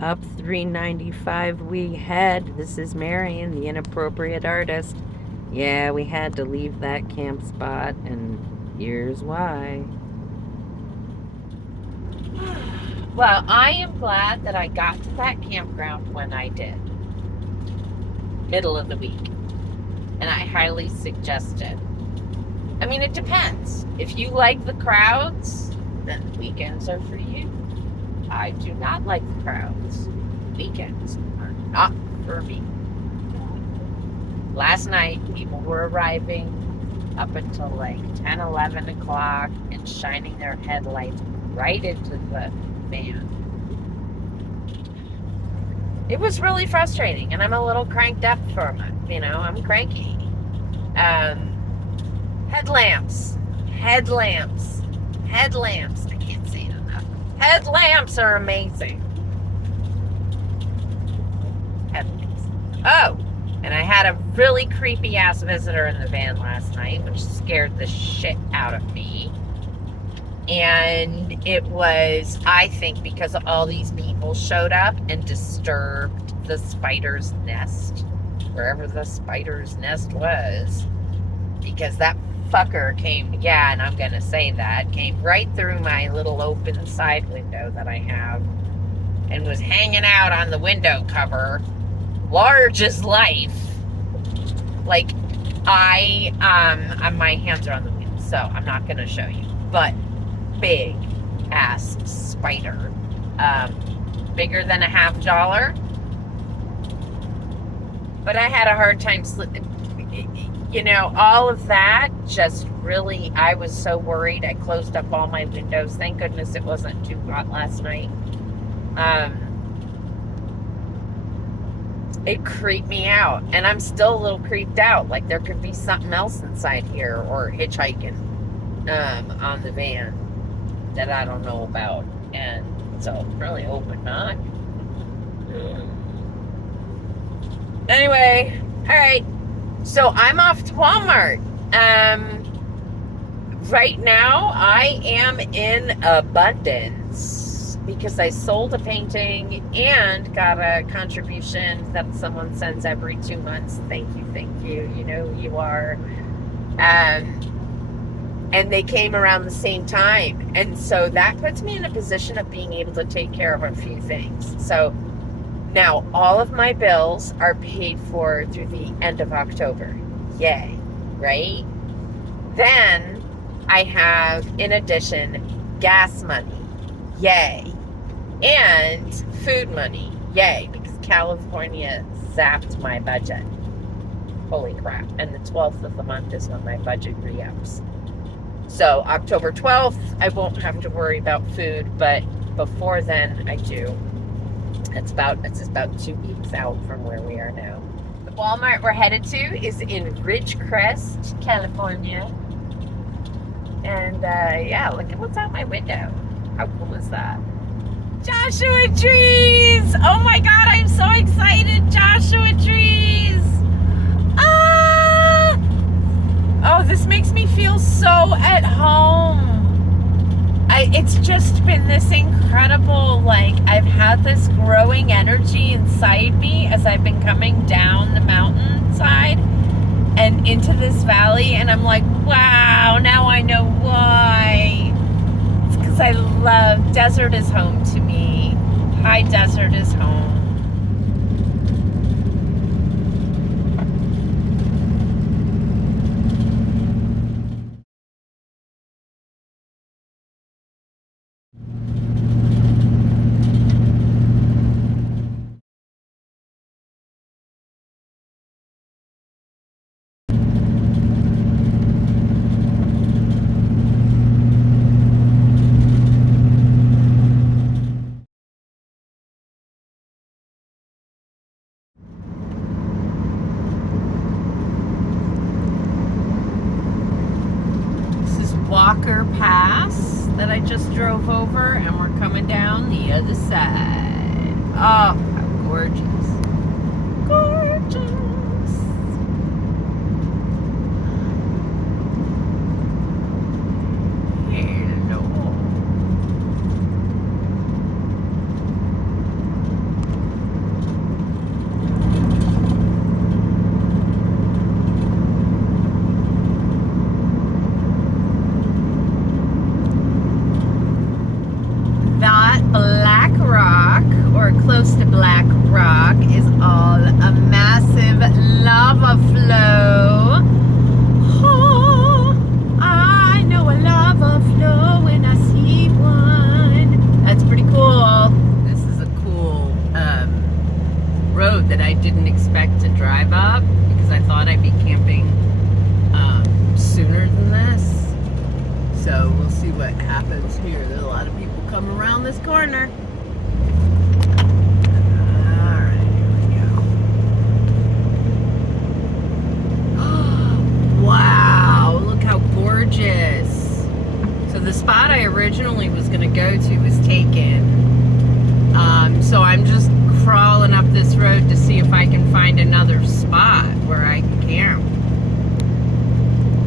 Up 395 we head. This is Marion, the Inappropriate Artist. Yeah, we had to leave that camp spot, and here's why. Well, I am glad that I got to that campground when I did. Middle of the week. And I highly suggest it. I mean, it depends. If you like the crowds, then weekends are for you. I do not like the crowds. Weekends are not for me. Last night, people were arriving up until like 10, 11 o'clock and shining their headlights right into the van. It was really frustrating, and I'm a little cranked up from it. I'm cranky. Headlamps. Headlamps. Headlamps. I can't say it enough. Headlamps are amazing. Headlamps. Oh, and I had a really creepy ass visitor in the van last night, which scared the shit out of me. And it was, I think, because all these people showed up and disturbed the spider's nest, wherever the spider's nest was, because that fucker came, yeah, and I'm gonna say that, came right through my little open side window that I have and was hanging out on the window cover, large as life. Like, my hands are on the wheel, so I'm not gonna show you, but big ass spider, bigger than a $50. But I had a hard time all of that just really, I was so worried. I closed up all my windows. Thank goodness it wasn't too hot last night. It creeped me out, and I'm still a little creeped out. Like there could be something else inside here, or hitchhiking on the van that I don't know about, and so really hoping not. Anyway, all right. So I'm off to Walmart. Right now I am in abundance because I sold a painting and got a contribution that someone sends every 2 months. Thank you. You know who you are. And they came around the same time. And so that puts me in a position of being able to take care of a few things. So now all of my bills are paid for through the end of October. Yay, right? Then I have, in addition, gas money. Yay. And food money. Yay, because California zapped my budget. Holy crap. And the 12th of the month is when my budget re-ups. So October 12th, I won't have to worry about food, but before then, I do. It's about 2 weeks out from where we are now. The Walmart we're headed to is in Ridgecrest, California. And yeah, look at what's out my window. How cool is that? Joshua trees! Oh my God, I'm so excited! Joshua trees! Ah! Oh, this makes me feel so at home. It's just been this incredible, like, I've had this growing energy inside me as I've been coming down the mountainside and into this valley, and I'm like, wow, now I know why. It's because I love, desert is home to me. High desert is home. Walker Pass that I just drove over, and we're coming down the other side. Oh, how gorgeous. Gorgeous. Hello. might be camping sooner than this. So we'll see what happens here. There's a lot of people come around this corner. Alright, here we go. Wow, look how gorgeous. So the spot I originally was going to go to was taken. So I'm just crawling up this road to see if I can find another spot where I can camp.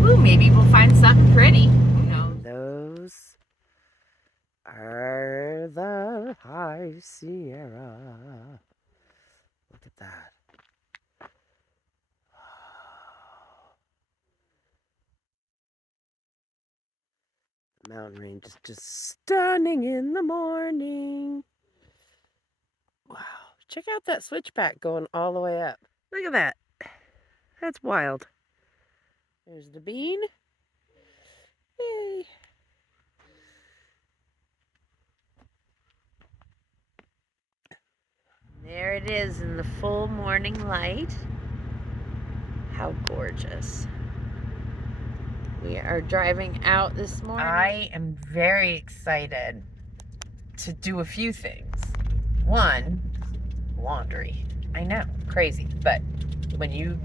Ooh, maybe we'll find something pretty. Who knows? Those are the High Sierra. Look at that. The mountain range is just stunning in the morning. Wow. Check out that switchback going all the way up. Look at that. That's wild. There's the bean. Yay. There it is in the full morning light. How gorgeous. We are driving out this morning. I am very excited to do a few things. One, laundry. I know, crazy, but when you,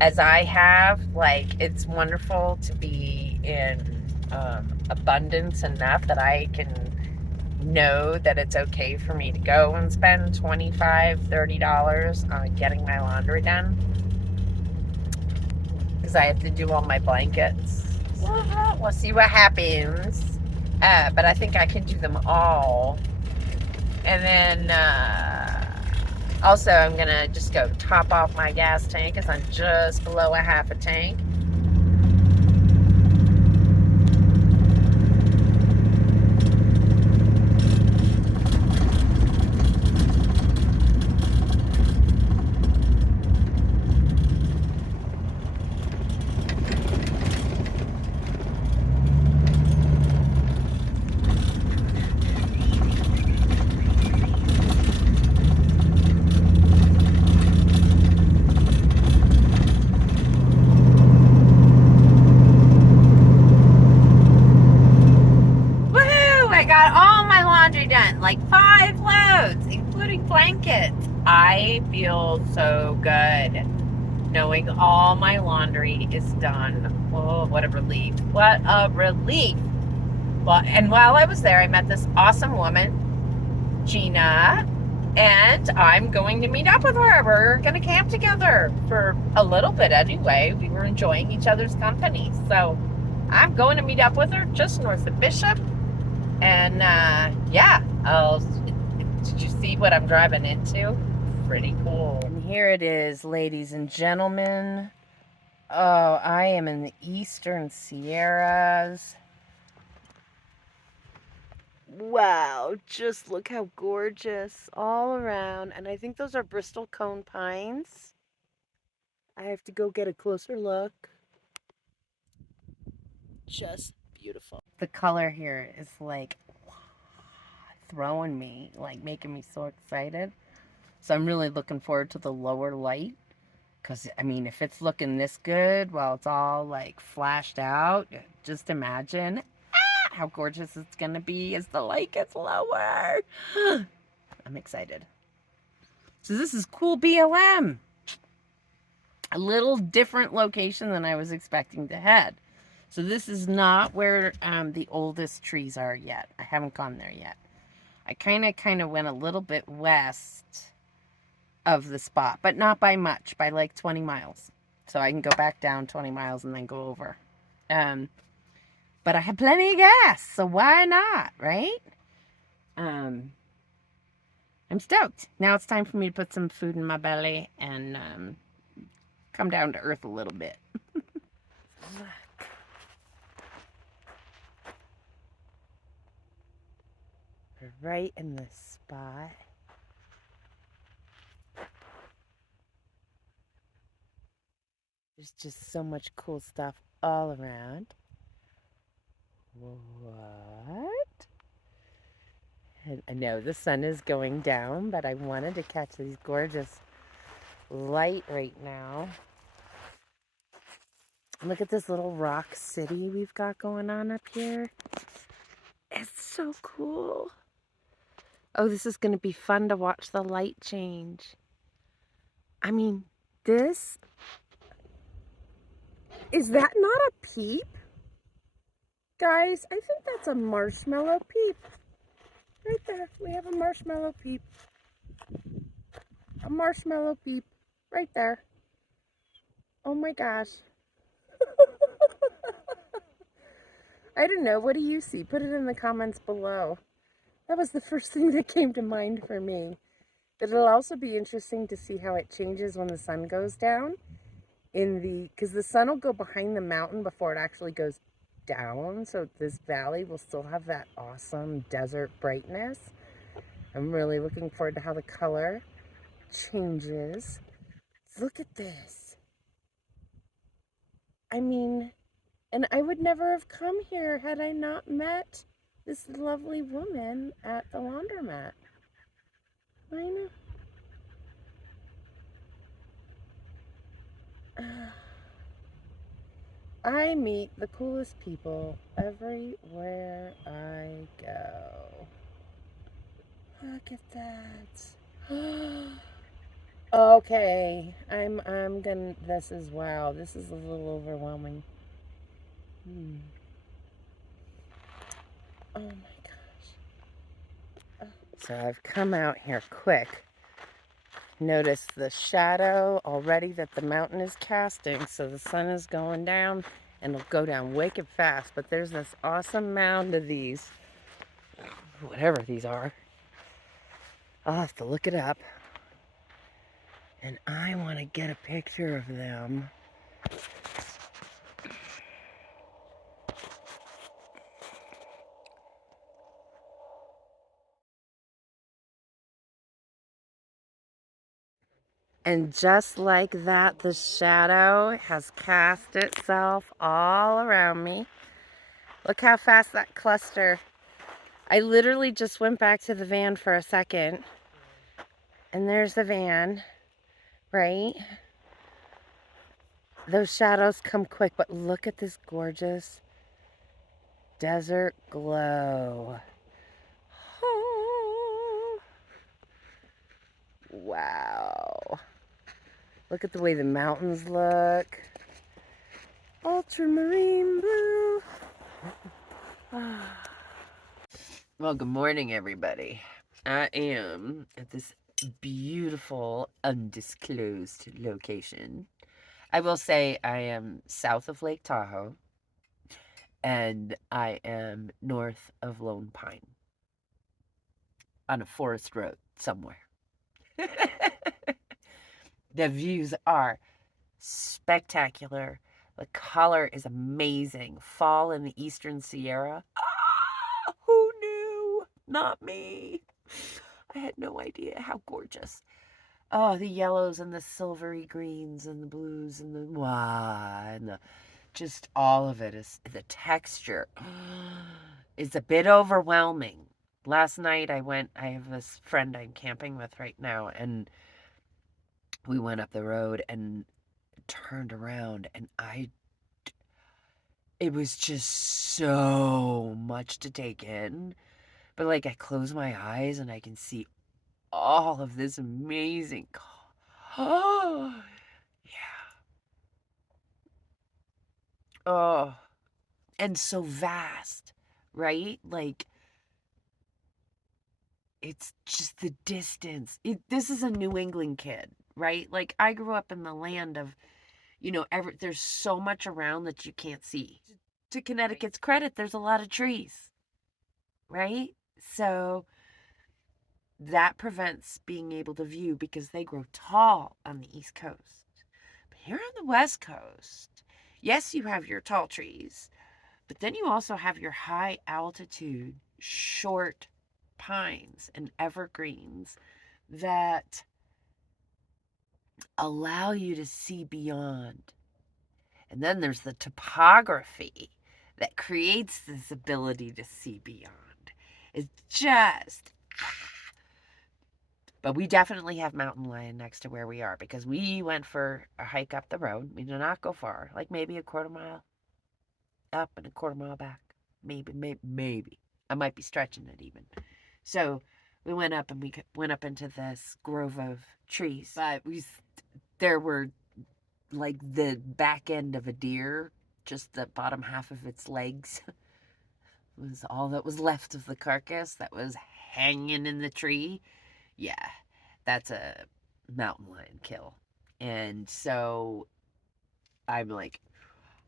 as I have, like, it's wonderful to be in abundance enough that I can know that it's okay for me to go and spend $25-$30 on getting my laundry done, because I have to do all my blankets. We'll see what happens, but I think I can do them all. And then also I'm gonna just go top off my gas tank, because I'm just below a half a tank. Done like 5 loads, including blankets. I feel so good knowing all my laundry is done. Oh, what a relief. What a relief. Well, and while I was there, I met this awesome woman, Gina, and I'm going to meet up with her. We're going to camp together for a little bit anyway. We were enjoying each other's company. So I'm going to meet up with her just north of Bishop. And yeah, did you see what I'm driving into? Pretty cool. And here it is, ladies and gentlemen. Oh, I am in the Eastern Sierras. Wow, just look how gorgeous all around. And I think those are Bristlecone pines. I have to go get a closer look. Just beautiful. The color here is like throwing me, like making me so excited. So I'm really looking forward to the lower light, because I mean, if it's looking this good while it's all like flashed out, just imagine how gorgeous it's gonna be as the light gets lower. I'm excited. So this is cool BLM. A little different location than I was expecting to head. So this is not where the oldest trees are yet. I haven't gone there yet. I kind of went a little bit west of the spot, but not by much, by like 20 miles. So I can go back down 20 miles and then go over. But I have plenty of gas, so why not, right? I'm stoked. Now it's time for me to put some food in my belly and come down to earth a little bit. We're right in the spot. There's just so much cool stuff all around. What? And I know the sun is going down, but I wanted to catch these gorgeous light right now. Look at this little rock city we've got going on up here. It's so cool. Oh, this is going to be fun to watch the light change. I mean, this... Is that not a peep? Guys, I think that's a marshmallow peep. Right there, we have a marshmallow peep. A marshmallow peep. Right there. Oh my gosh. I don't know. What do you see? Put it in the comments below. That was the first thing that came to mind for me. But it'll also be interesting to see how it changes when the sun goes down. Because the sun will go behind the mountain before it actually goes down. So this valley will still have that awesome desert brightness. I'm really looking forward to how the color changes. Look at this. I mean, and I would never have come here had I not met this lovely woman at the laundromat. I know. I meet the coolest people everywhere I go. Look at that. Okay, I'm gonna, this is, wow, this is a little overwhelming. Oh my gosh. So I've come out here quick. Notice the shadow already that the mountain is casting. So the sun is going down and it'll go down wicked fast. But there's this awesome mound of these, whatever these are. I'll have to look it up. And I want to get a picture of them. And just like that, the shadow has cast itself all around me. Look how fast that cluster. I literally just went back to the van for a second. And there's the van, right? Those shadows come quick, but look at this gorgeous desert glow. Oh, wow. Look at the way the mountains look. Ultramarine blue. Well, good morning, everybody. I am at this beautiful, undisclosed location. I will say I am south of Lake Tahoe, and I am north of Lone Pine on a forest road somewhere. The views are spectacular. The color is amazing. Fall in the Eastern Sierra. Ah, who knew? Not me. I had no idea how gorgeous. Oh, the yellows and the silvery greens and the blues and the and the just all of it is the texture is a bit overwhelming. Last night I have this friend I'm camping with right now, and we went up the road and turned around, and it was just so much to take in. But like, I close my eyes and I can see all of this amazing. Oh, yeah. Oh, and so vast, right? Like, it's just the distance. This is a New England kid, right? Like, I grew up in the land of, there's so much around that you can't see. To Connecticut's credit, there's a lot of trees, right? So that prevents being able to view because they grow tall on the East Coast. But here on the West Coast, yes, you have your tall trees, but then you also have your high altitude, short pines and evergreens that allow you to see beyond. And then there's the topography that creates this ability to see beyond. It's just But we definitely have mountain lion next to where we are because we went for a hike up the road. We did not go far, like maybe a quarter mile up and a quarter mile back. Maybe. I might be stretching it even. So we went up and we went up into this grove of trees. But there were like the back end of a deer, just the bottom half of its legs was all that was left of the carcass that was hanging in the tree. Yeah, that's a mountain lion kill. And so I'm like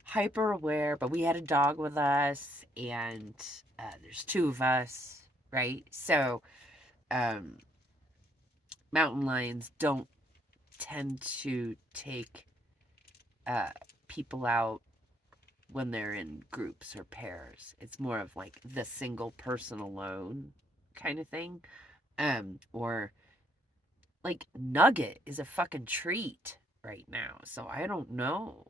hyper aware, but we had a dog with us, and there's two of us, right? So mountain lions don't tend to take people out when they're in groups or pairs. It's more of like the single person alone kind of thing. Or like Nugget is a fucking treat right now. So I don't know.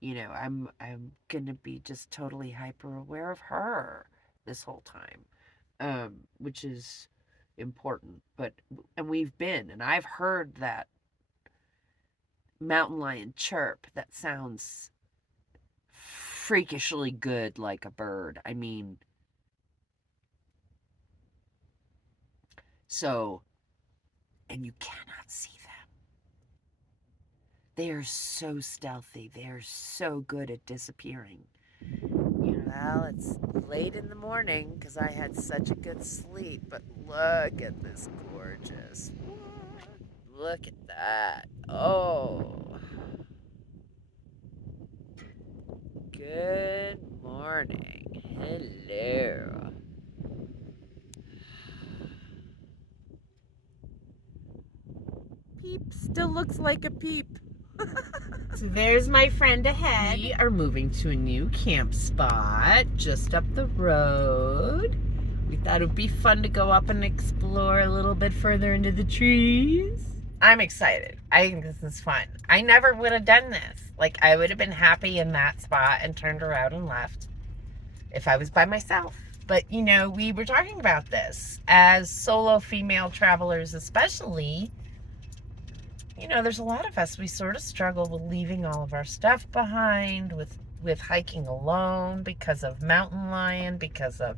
You know, I'm gonna be just totally hyper aware of her this whole time. Which is important. And we've been, and I've heard that mountain lion chirp that sounds freakishly good like a bird. I mean, so, and you cannot see them. They are so stealthy. They are so good at disappearing. Well, it's late in the morning because I had such a good sleep, but look at this gorgeous. Look at that. Oh. Good morning. Hello. Peep still looks like a peep. So there's my friend ahead. We are moving to a new camp spot just up the road. We thought it would be fun to go up and explore a little bit further into the trees. I'm excited. I think this is fun. I never would have done this. Like, I would have been happy in that spot and turned around and left if I was by myself. But, you know, we were talking about this as solo female travelers, especially. You know, there's a lot of us, we sort of struggle with leaving all of our stuff behind, with hiking alone because of mountain lion, because of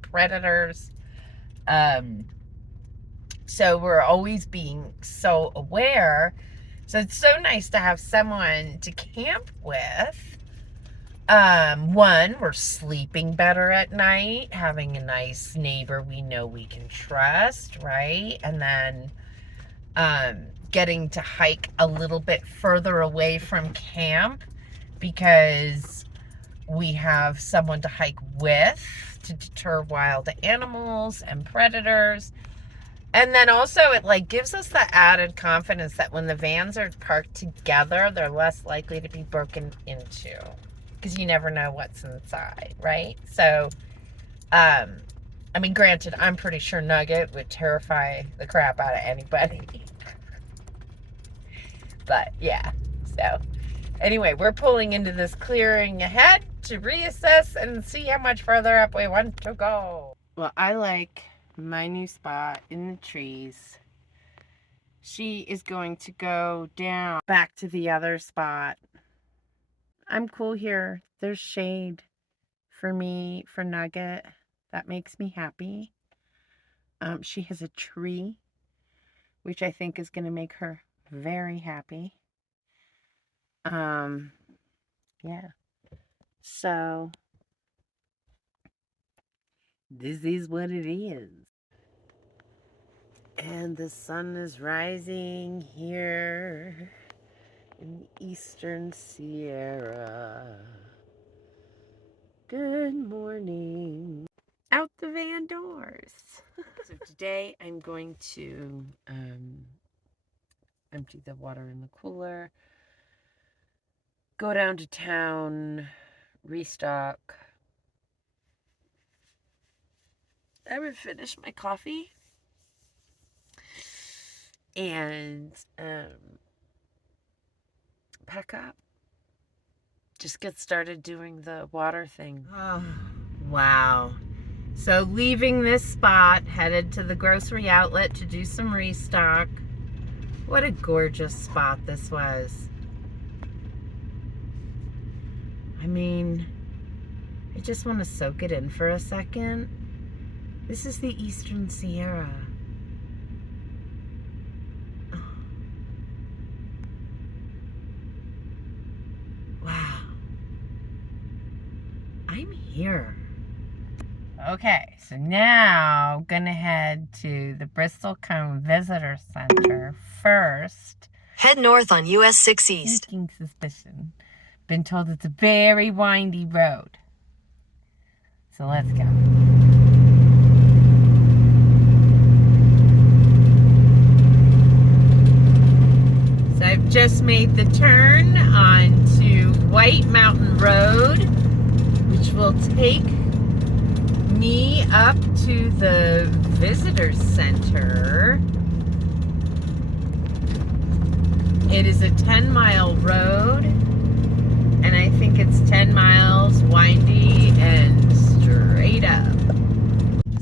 predators. So we're always being so aware. So it's so nice to have someone to camp with. One, we're sleeping better at night, having a nice neighbor we know we can trust, right? And then getting to hike a little bit further away from camp because we have someone to hike with to deter wild animals and predators. And then also it like gives us the added confidence that when the vans are parked together, they're less likely to be broken into because you never know what's inside, right? So, I mean, granted, I'm pretty sure Nugget would terrify the crap out of anybody. But yeah, so anyway, we're pulling into this clearing ahead to reassess and see how much further up we want to go. Well, I like my new spot in the trees. She is going to go down back to the other spot. I'm cool here. There's shade for me, for Nugget. That makes me happy. She has a tree, which I think is going to make her very happy. Yeah. So this is what it is. And the sun is rising here in the Eastern Sierra. Good morning. Out the van doors. So today I'm going to empty the water in the cooler, go down to town, restock. I would finish my coffee and pack up. Just get started doing the water thing. Oh, wow. So leaving this spot, headed to the grocery outlet to do some restock. What a gorgeous spot this was. I mean, I just want to soak it in for a second. This is the Eastern Sierra. Wow. I'm here. Okay, so now I'm gonna head to the Bristlecone Visitor Center first. Head north on US 6 East. Sneaking suspicion. Been told it's a very windy road. So let's go. So I've just made the turn onto White Mountain Road, which will take me up to the visitor center. It is a 10-mile road, and I think it's 10 miles windy and straight up.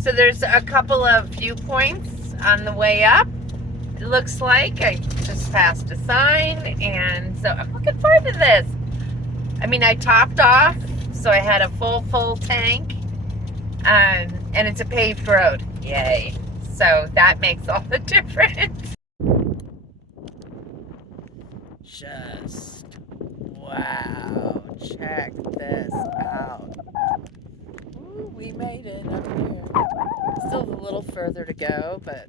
So there's a couple of viewpoints on the way up. It looks like I just passed a sign, and so I'm looking forward to this. I mean, I topped off, so I had a full tank. And it's a paved road. Yay. So that makes all the difference. Just wow. Check this out. Ooh, we made it up here. Still a little further to go, but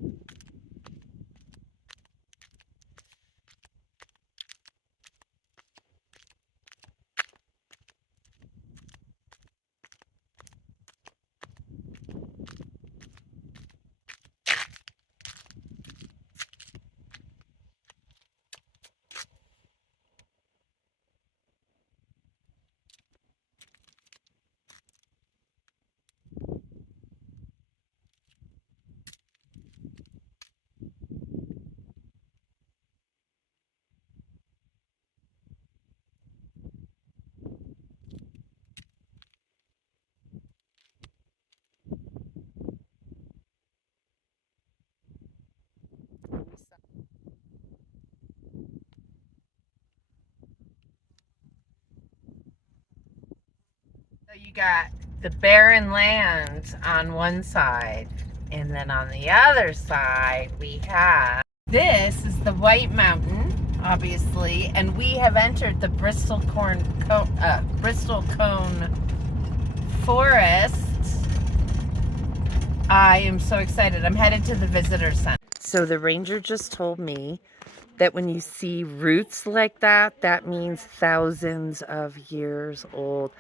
so you got the barren land on one side, and then on the other side we have, this is the White Mountain, obviously, and we have entered the Bristlecone Forest. I am so excited. I'm headed to the visitor center. So the ranger just told me that when you see roots like that, that means thousands of years old.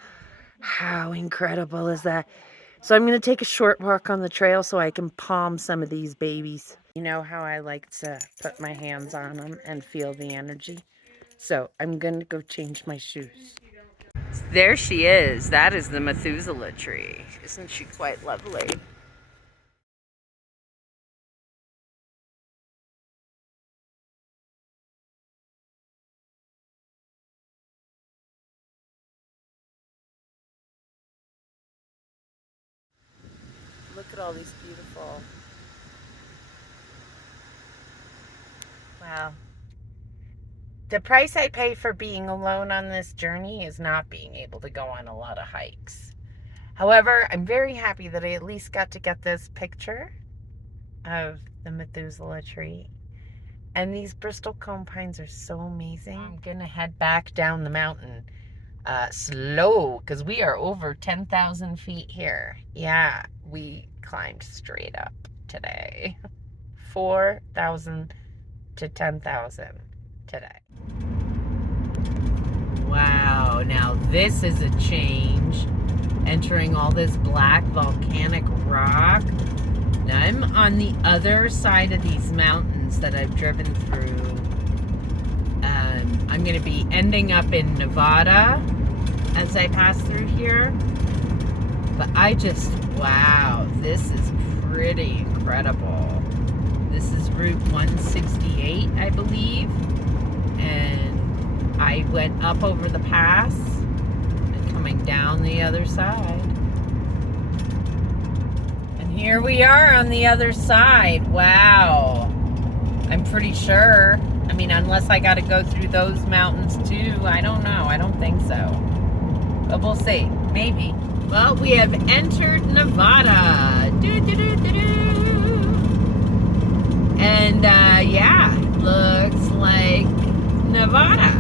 How incredible is that? So I'm going to take a short walk on the trail so I can palm some of these babies. You know how I like to put my hands on them and feel the energy? So I'm going to go change my shoes. There she is. That is the Methuselah tree. Isn't she quite lovely? Look at all these beautiful. Wow. The price I pay for being alone on this journey is not being able to go on a lot of hikes. However, I'm very happy that I at least got to get this picture of the Methuselah tree. And these Bristlecone pines are so amazing. I'm gonna head back down the mountain slow, because we are over 10,000 feet here. Yeah, we climbed straight up today. 4,000 to 10,000 today. Wow, now this is a change. Entering all this black volcanic rock. Now I'm on the other side of these mountains that I've driven through. I'm going to be ending up in Nevada as I pass through here. But wow, this is pretty incredible. This is Route 168, I believe. And I went up over the pass and coming down the other side. Here we are on the other side. Wow. I'm pretty sure. I mean, unless I got to go through those mountains too. I don't know. I don't think so. But we'll see. Maybe. Well, we have entered Nevada. And yeah, looks like Nevada.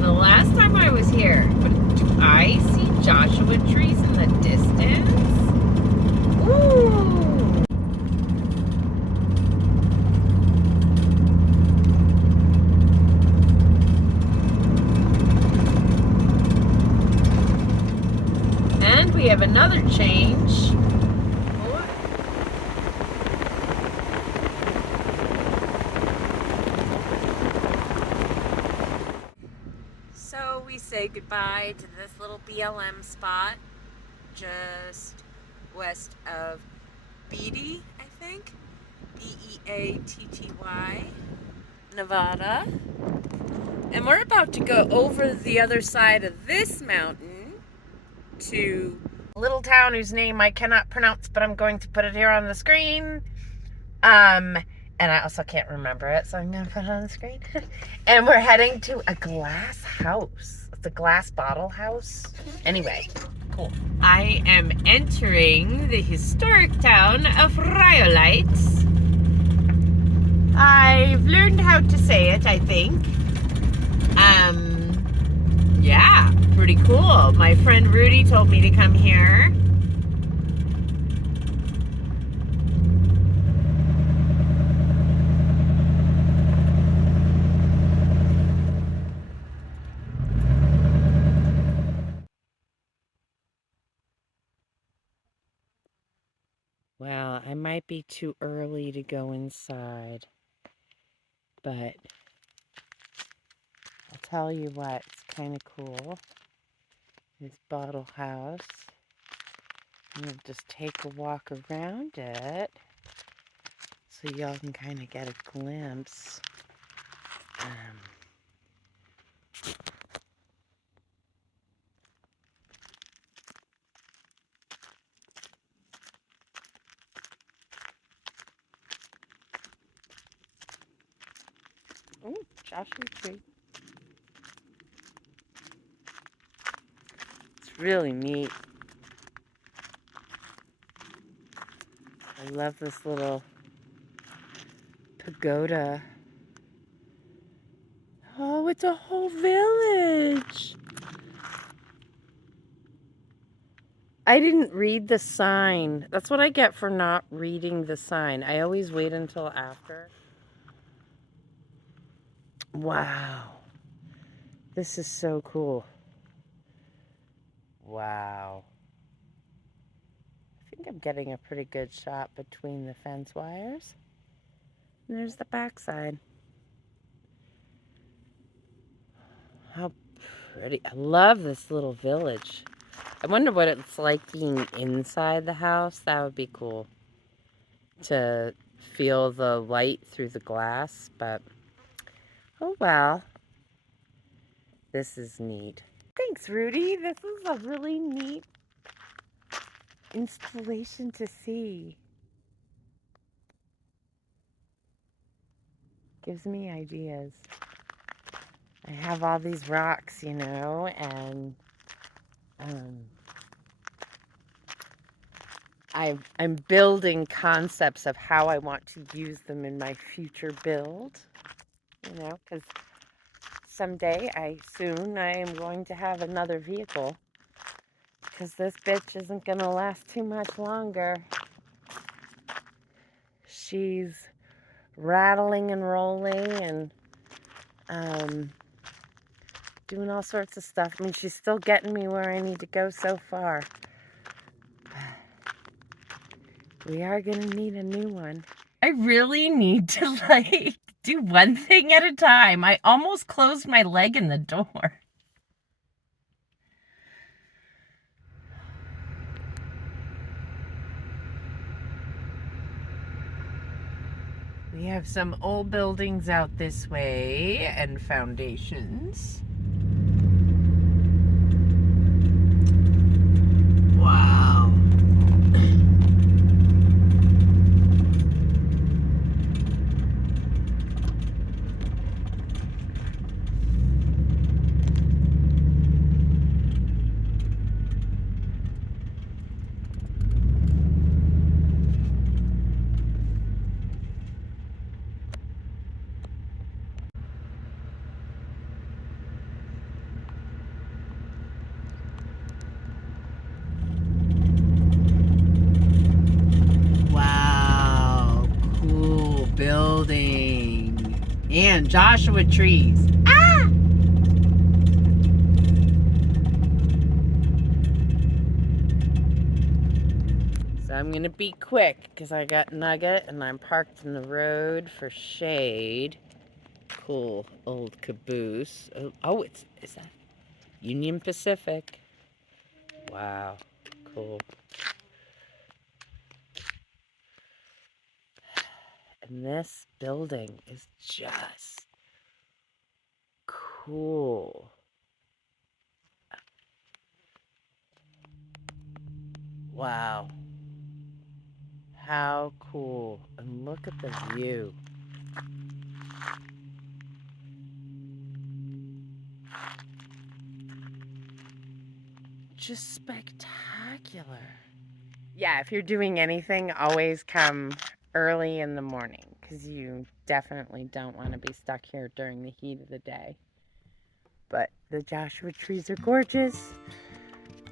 The last time I was here, do I see Joshua trees in the distance? Ooh. And we have another change. So we say goodbye to this little BLM spot just west of Beatty, I think. Beatty, Nevada. And we're about to go over the other side of this mountain to a little town whose name I cannot pronounce, but I'm going to put it here on the screen. And I also can't remember it, so I'm going to put it on the screen. And we're heading to a glass house. It's a glass bottle house. Anyway, cool. I am entering the historic town of Rhyolite. I've learned how to say it, I think. Yeah, pretty cool. My friend Rudy told me to come here. Well, I might be too early to go inside, but I'll tell you what, it's kind of cool. This bottle house. I'm going to just take a walk around it so y'all can kind of get a glimpse. Oh, Joshua tree. It's really neat. I love this little pagoda. Oh, it's a whole village. I didn't read the sign. That's what I get for not reading the sign. I always wait until after. Wow. This is so cool. Wow. I think I'm getting a pretty good shot between the fence wires. And there's the backside. How pretty. I love this little village. I wonder what it's like being inside the house. That would be cool to feel the light through the glass, but oh well. This is neat. Thanks, Rudy. This is a really neat installation to see. Gives me ideas. I have all these rocks, you know, and I'm building concepts of how I want to use them in my future build, you know, because someday I am going to have another vehicle, because this bitch isn't going to last too much longer. She's rattling and rolling and doing all sorts of stuff. I mean, she's still getting me where I need to go so far. We are going to need a new one. I really need to, do one thing at a time. I almost closed my leg in the door. We have some old buildings out this way and foundations. Wow. building. And Joshua trees. So I'm going to be quick because I got Nugget and I'm parked in the road for shade. Cool old caboose. Oh, is that Union Pacific? Wow, cool. And this building is just cool. Wow. How cool. And look at the view. Just spectacular. Yeah, if you're doing anything, always come early in the morning because you definitely don't want to be stuck here during the heat of the day. But the Joshua trees are gorgeous.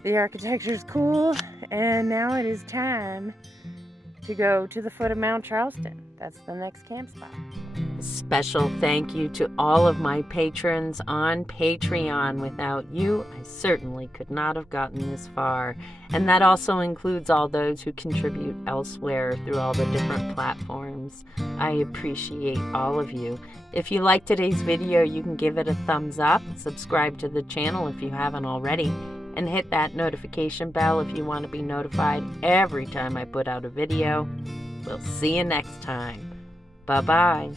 The architecture is cool. And now it is time to go to the foot of Mount Charleston. That's the next camp spot. Special thank you to all of my patrons on Patreon. Without you, I certainly could not have gotten this far. And that also includes all those who contribute elsewhere through all the different platforms. I appreciate all of you. If you like today's video, you can give it a thumbs up, subscribe to the channel if you haven't already, and hit that notification bell if you want to be notified every time I put out a video. We'll see you next time. Bye-bye.